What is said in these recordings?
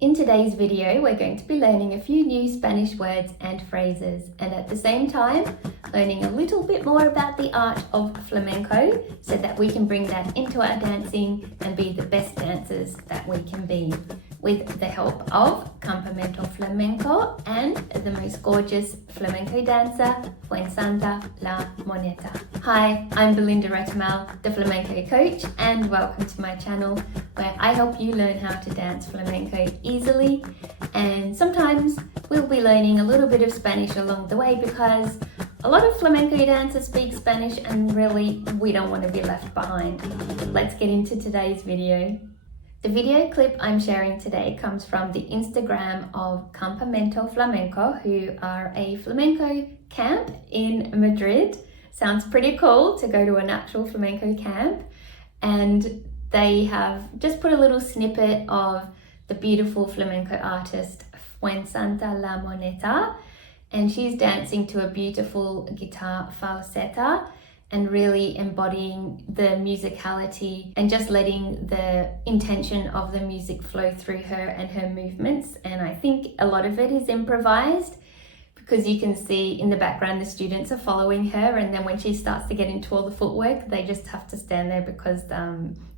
In today's video, we're going to be learning a few new Spanish words and phrases, and at the same time, learning a little bit more about the art of flamenco so that we can bring that into our dancing and be the best dancers that we can be, with the help of Campamento Flamenco and the most gorgeous flamenco dancer, Fuensanta La Moneta. Hi, I'm Belinda Retamal, the flamenco coach, and welcome to my channel where I help you learn how to dance flamenco easily, and sometimes we'll be learning a little bit of Spanish along the way because a lot of flamenco dancers speak Spanish and really we don't want to be left behind. Let's get into today's video. The video clip I'm sharing today comes from the Instagram of Campamento Flamenco, who are a flamenco camp in Madrid. Sounds pretty cool to go to an actual flamenco camp, and they have just put a little snippet of the beautiful flamenco artist Fuensanta La Moneta, and she's dancing to a beautiful guitar falseta and really embodying the musicality and just letting the intention of the music flow through her and her movements. And I think a lot of it is improvised because you can see in the background the students are following her, and then when she starts to get into all the footwork, they just have to stand there because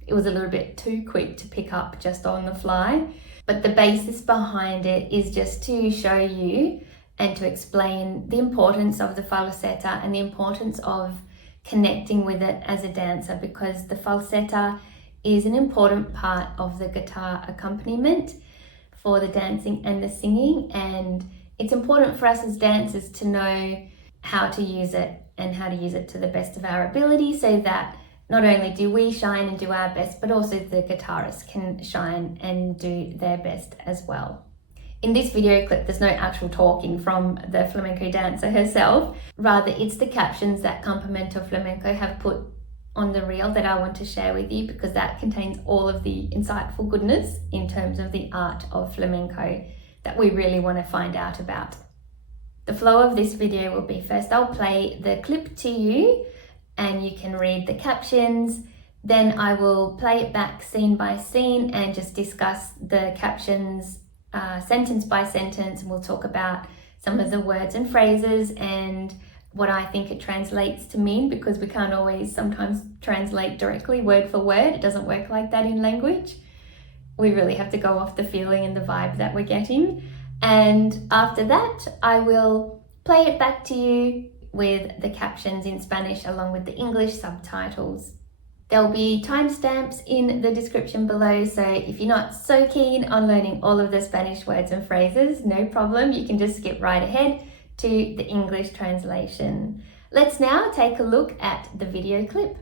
it was a little bit too quick to pick up just on the fly. But the basis behind it is just to show you and to explain the importance of the falseta and the importance of connecting with it as a dancer, because the falseta is an important part of the guitar accompaniment for the dancing and the singing, and it's important for us as dancers to know how to use it and how to use it to the best of our ability so that not only do we shine and do our best, but also the guitarist can shine and do their best as well. In this video clip, there's no actual talking from the flamenco dancer herself. Rather, it's the captions that Campamento Flamenco have put on the reel that I want to share with you, because that contains all of the insightful goodness in terms of the art of flamenco that we really want to find out about. The flow of this video will be, first I'll play the clip to you and you can read the captions. Then I will play it back scene by scene and just discuss the captions sentence by sentence, and we'll talk about some of the words and phrases and what I think it translates to mean, because we can't always sometimes translate directly word for word. It doesn't work like that in language. We really have to go off the feeling and the vibe that we're getting. And after that, I will play it back to you with the captions in Spanish along with the English subtitles. There'll be timestamps in the description below, so if you're not so keen on learning all of the Spanish words and phrases, no problem, you can just skip right ahead to the English translation. Let's now take a look at the video clip.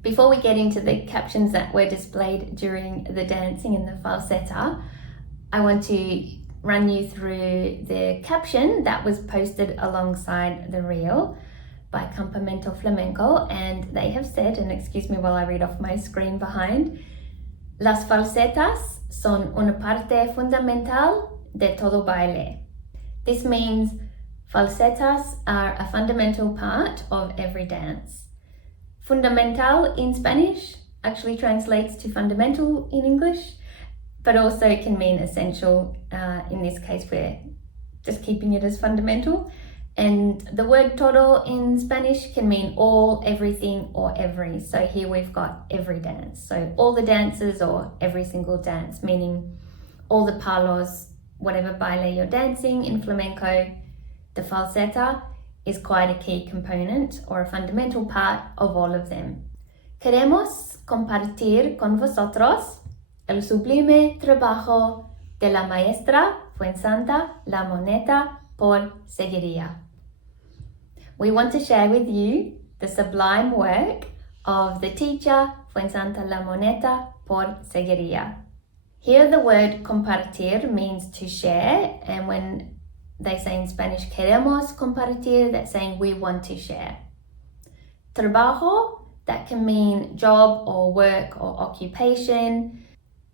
Before we get into the captions that were displayed during the dancing in the falseta, I want to run you through the caption that was posted alongside the reel. by Campamento Flamenco, and they have said, and excuse me while I read off my screen behind, las falsetas son una parte fundamental de todo baile. This means falsetas are a fundamental part of every dance. Fundamental in Spanish actually translates to fundamental in English, but also can mean essential. In this case, we're just keeping it as fundamental. And the word todo in Spanish can mean all, everything, or every. So here we've got every dance. So all the dances or every single dance, meaning all the palos, whatever baile you're dancing in flamenco, the falseta is quite a key component or a fundamental part of all of them. Queremos compartir con vosotros el sublime trabajo de la maestra Fuensanta La Moneta por Seguiria. We want to share with you the sublime work of the teacher Fuensanta La Moneta por Seguiria. Here the word compartir means to share, and when they say in Spanish queremos compartir, that's saying we want to share. Trabajo, that can mean job or work or occupation.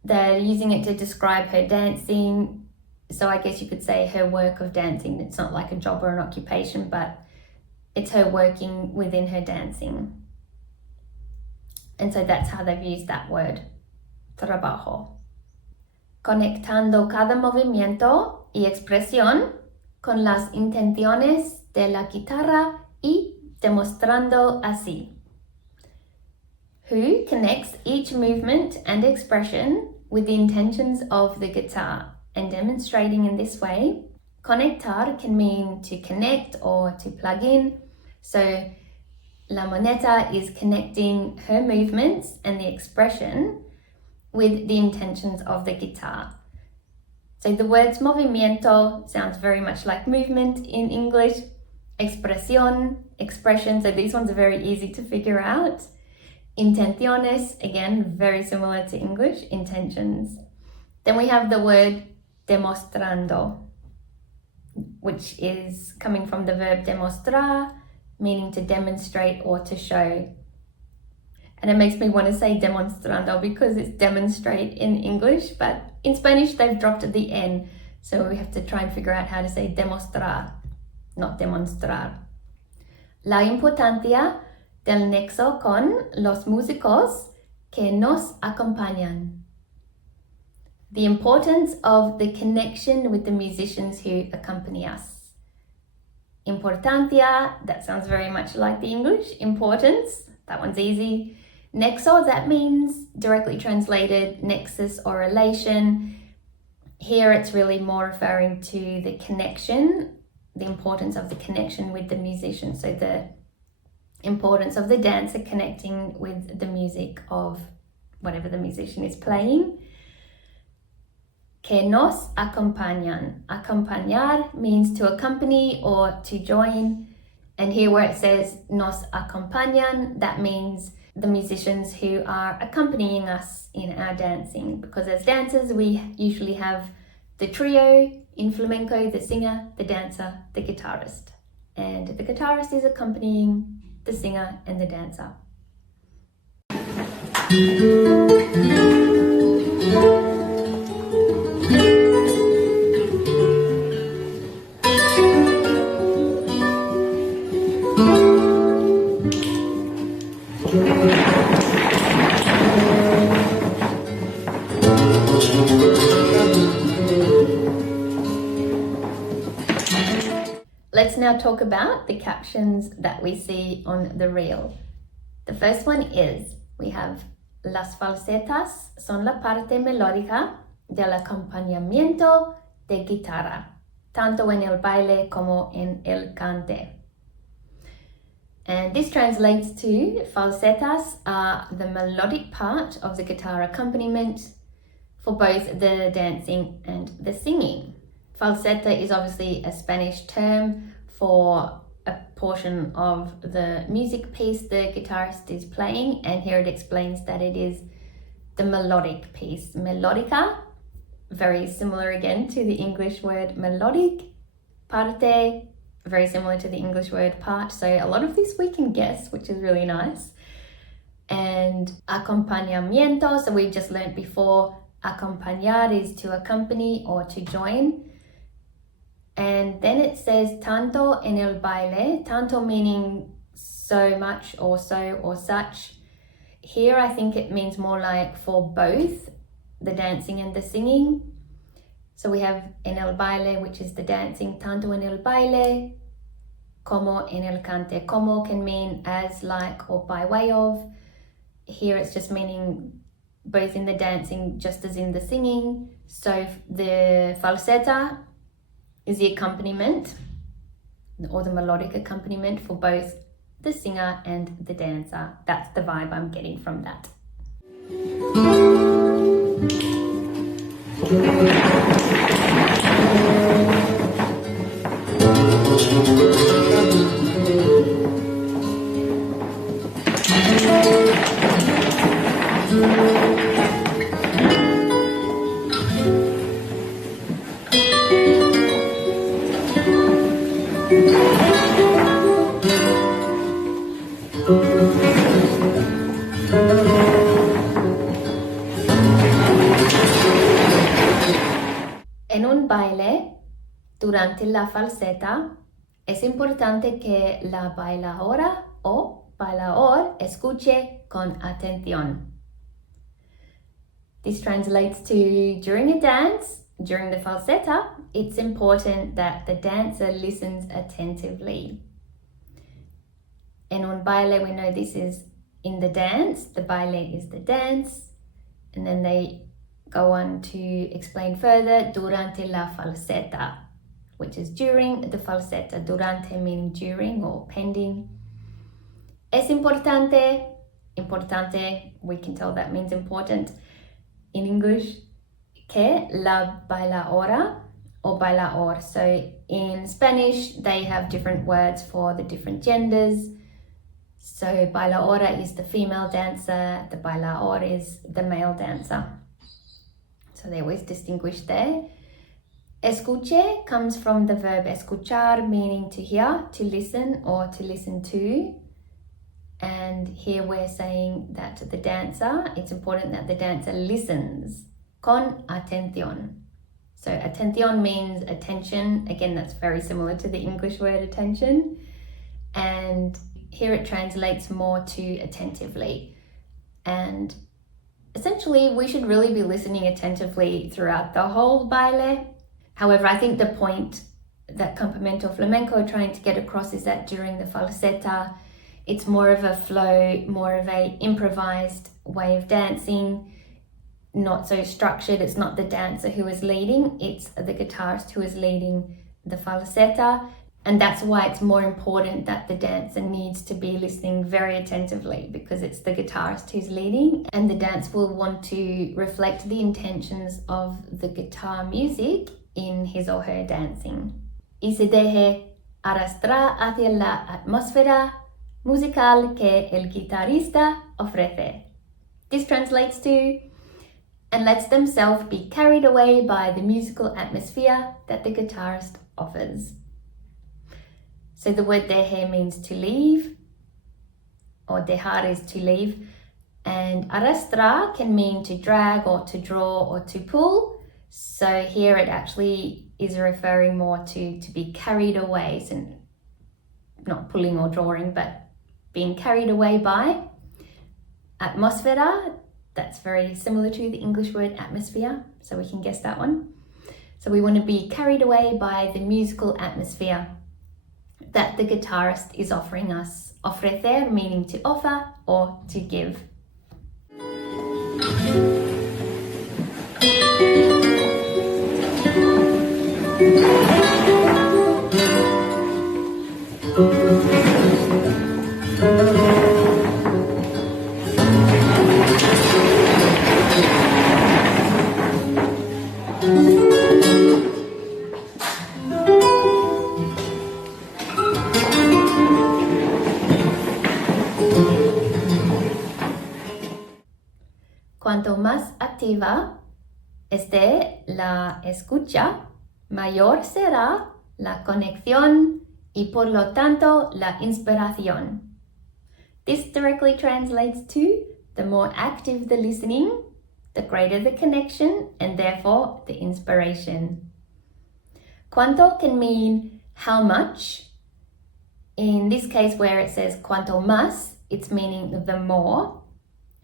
They're using it to describe her dancing. So I guess you could say her work of dancing. It's not like a job or an occupation, but it's her working within her dancing. And so that's how they've used that word, trabajo. Conectando cada movimiento y expresión con las intenciones de la guitarra y demostrando así. Who connects each movement and expression with the intentions of the guitar and demonstrating in this way. Conectar can mean to connect or to plug in. So La Moneta is connecting her movements and the expression with the intentions of the guitar. So the words movimiento sounds very much like movement in English. Expresión, expression, so these ones are very easy to figure out. Intenciones, again, very similar to English, intentions. Then we have the word demostrando, which is coming from the verb demostrar, meaning to demonstrate or to show. And it makes me want to say demonstrando because it's demonstrate in English, but in Spanish they've dropped the N, so we have to try and figure out how to say demostrar, not demonstrar. La importancia del nexo con los músicos que nos acompañan. The importance of the connection with the musicians who accompany us. Importancia, that sounds very much like the English. Importance, that one's easy. Nexo, that means directly translated nexus or relation. Here it's really more referring to the connection, the importance of the connection with the musician. So the importance of the dancer connecting with the music of whatever the musician is playing. Que nos acompañan. Acompañar means to accompany or to join. And here where it says nos acompañan, that means the musicians who are accompanying us in our dancing. Because as dancers, we usually have the trio in flamenco, the singer, the dancer, the guitarist. And the guitarist is accompanying the singer and the dancer. Let's now talk about the captions that we see on the reel. The first one is, we have las falsetas son la parte melódica del acompañamiento de guitarra, tanto en el baile como en el cante. And this translates to falsetas are the melodic part of the guitar accompaniment for both the dancing and the singing. Falseta is obviously a Spanish term for a portion of the music piece the guitarist is playing, and here it explains that it is the melodic piece. Melodica, very similar again to the English word melodic. Parte, very similar to the English word part. So a lot of this we can guess, which is really nice. And acompañamiento, so we've just learned before, acompañar is to accompany or to join. And then it says tanto en el baile, tanto meaning so much or so or such. Here I think it means more like for both the dancing and the singing. So we have en el baile, which is the dancing, tanto en el baile, como en el cante. Como can mean as, like, or by way of. Here it's just meaning both in the dancing just as in the singing. So the falseta is the accompaniment or the melodic accompaniment for both the singer and the dancer. That's the vibe I'm getting from that. En un baile, durante la falseta, es importante que la bailadora o bailador escuche con atención. This translates to during a dance, during the falseta, it's important that the dancer listens attentively. En un baile, we know this is in the dance, the baile is the dance, and then they go on to explain further, durante la falseta, which is during the falseta, durante meaning during or pending. Es importante, importante, we can tell that means important in English, que la bailadora or bailador. So in Spanish, they have different words for the different genders. So bailadora is the female dancer, the bailador is the male dancer. So they always distinguish there. Escuche comes from the verb escuchar, meaning to hear, to listen, or to listen to. And here we're saying that the dancer, it's important that the dancer listens con atención. So atención means attention. Again, that's very similar to the English word attention. And here it translates more to attentively. And essentially, we should really be listening attentively throughout the whole baile. However, I think the point that Campamento Flamenco are trying to get across is that during the falseta, it's more of a flow, more of a improvised way of dancing, not so structured. It's not the dancer who is leading, it's the guitarist who is leading the falseta. And that's why it's more important that the dancer needs to be listening very attentively, because it's the guitarist who's leading, and the dance will want to reflect the intentions of the guitar music in his or her dancing. Y se deje arrastrar hacia la atmósfera musical que el guitarrista ofrece. This translates to, and lets themselves be carried away by the musical atmosphere that the guitarist offers. So the word deje means to leave, or dejar is to leave, and arrastrar can mean to drag or to draw or to pull. So here it actually is referring more to be carried away, so not pulling or drawing, but being carried away by. Atmosfera, that's very similar to the English word atmosphere, so we can guess that one. So we want to be carried away by the musical atmosphere that the guitarist is offering us. Ofrecer meaning to offer or to give. Cuanto más activa esté la escucha, mayor será la conexión y por lo tanto la inspiración. This directly translates to the more active the listening, the greater the connection, and therefore the inspiration. Cuánto can mean how much. In this case where it says cuánto más, it's meaning the more,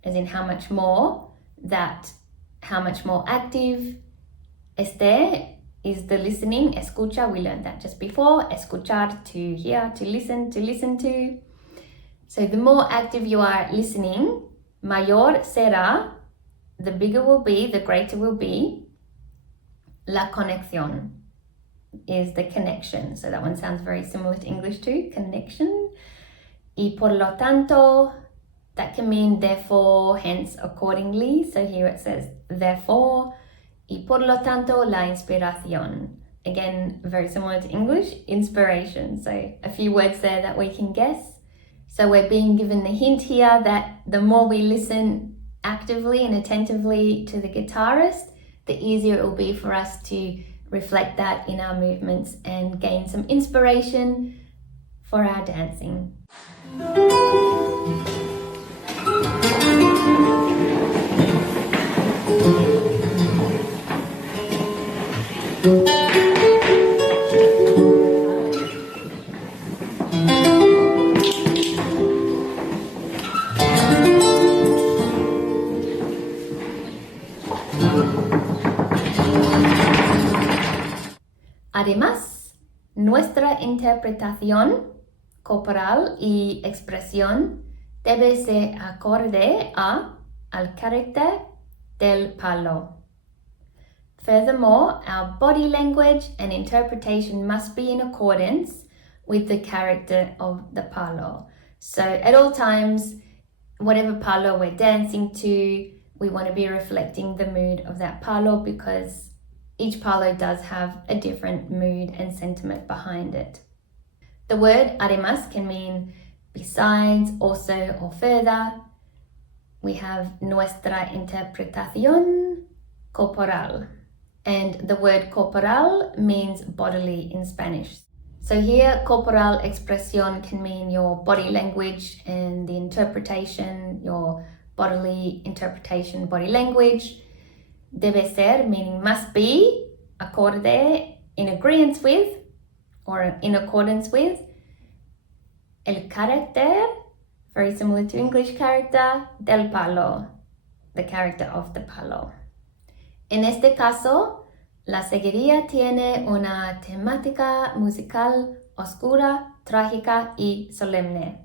as in how much more, that how much more active. Este is the listening, escucha, we learned that just before, escuchar, to hear, to listen to. So the more active you are listening, mayor será, the bigger will be, the greater will be, la conexión is the connection. So that one sounds very similar to English too, connection. Y por lo tanto, that can mean therefore, hence, accordingly. So here it says therefore, y por lo tanto, la inspiración. Again, very similar to English, inspiration. So a few words there that we can guess. So we're being given the hint here that the more we listen actively and attentively to the guitarist, the easier it will be for us to reflect that in our movements and gain some inspiration for our dancing. Además, nuestra interpretación corporal y expresión debe ser acorde al carácter del palo. Furthermore, our body language and interpretation must be in accordance with the character of the palo. So at all times, whatever palo we're dancing to, we want to be reflecting the mood of that palo, because each palo does have a different mood and sentiment behind it. The word además can mean besides, also, or further. We have nuestra interpretación corporal. And the word corporal means bodily in Spanish. So here, corporal expresión can mean your body language and the interpretation, your bodily interpretation, body language. Debe ser, meaning must be, acorde, in agreement with, or in accordance with. El carácter, very similar to English character, del palo, the character of the palo. En este caso, la seguiría tiene una temática musical oscura, trágica y solemne.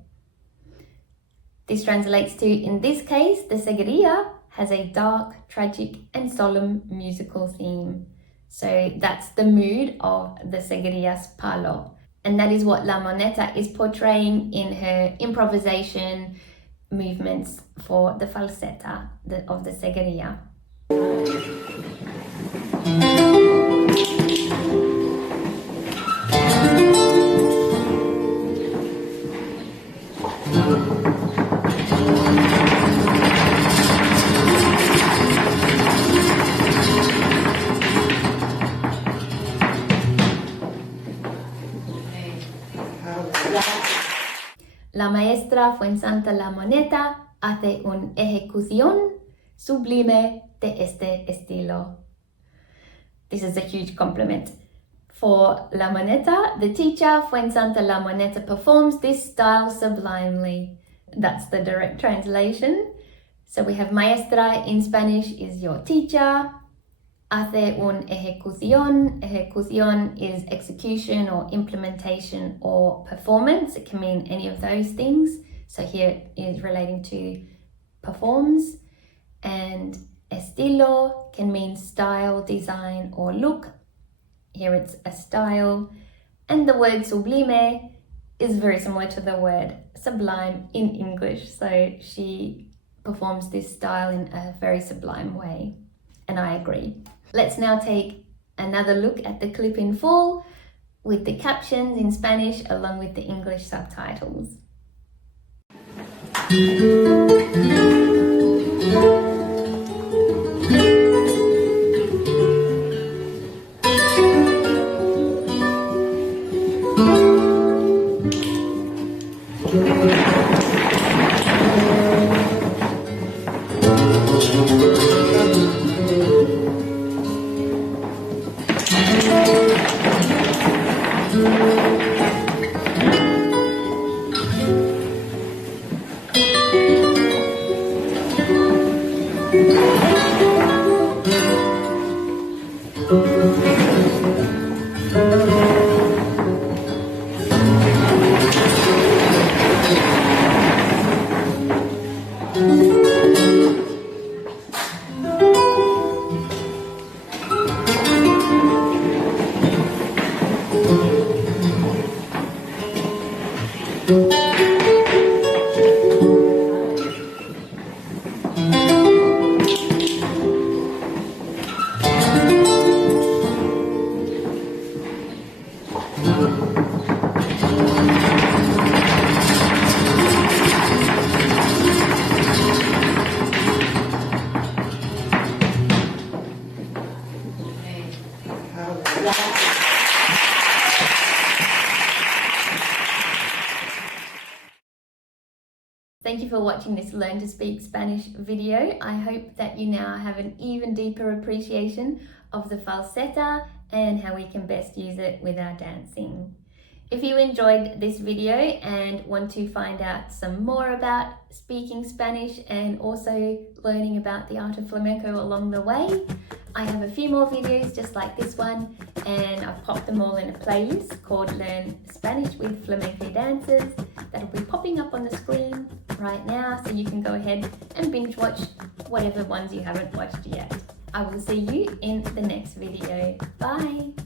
This translates to, in this case, the seguiría has a dark, tragic and solemn musical theme. So that's the mood of the seguiría's palo. And that is what La Moneta is portraying in her improvisation movements for the falseta of the seguiría. La maestra Fuensanta La Moneta hace una ejecución sublime de este estilo. This is a huge compliment. For La Moneta, the teacher Fuensanta La Moneta performs this style sublimely. That's the direct translation. So we have maestra in Spanish is your teacher. Hace una ejecución. Ejecución is execution or implementation or performance. It can mean any of those things. So here it is relating to performs. And estilo can mean style, design, or look. Here it's a style. And the word sublime is very similar to the word sublime in English. So she performs this style in a very sublime way. And I agree. Let's now take another look at the clip in full with the captions in Spanish along with the English subtitles. Thank you for watching this Learn to Speak Spanish video. I hope that you now have an even deeper appreciation of the falseta and how we can best use it with our dancing. If you enjoyed this video and want to find out some more about speaking Spanish and also learning about the art of flamenco along the way, I have a few more videos just like this one, and I've popped them all in a playlist called Learn Spanish with Flamenco Dancers. That'll be popping up on the screen right now, so you can go ahead and binge watch whatever ones you haven't watched yet. I will see you in the next video. Bye!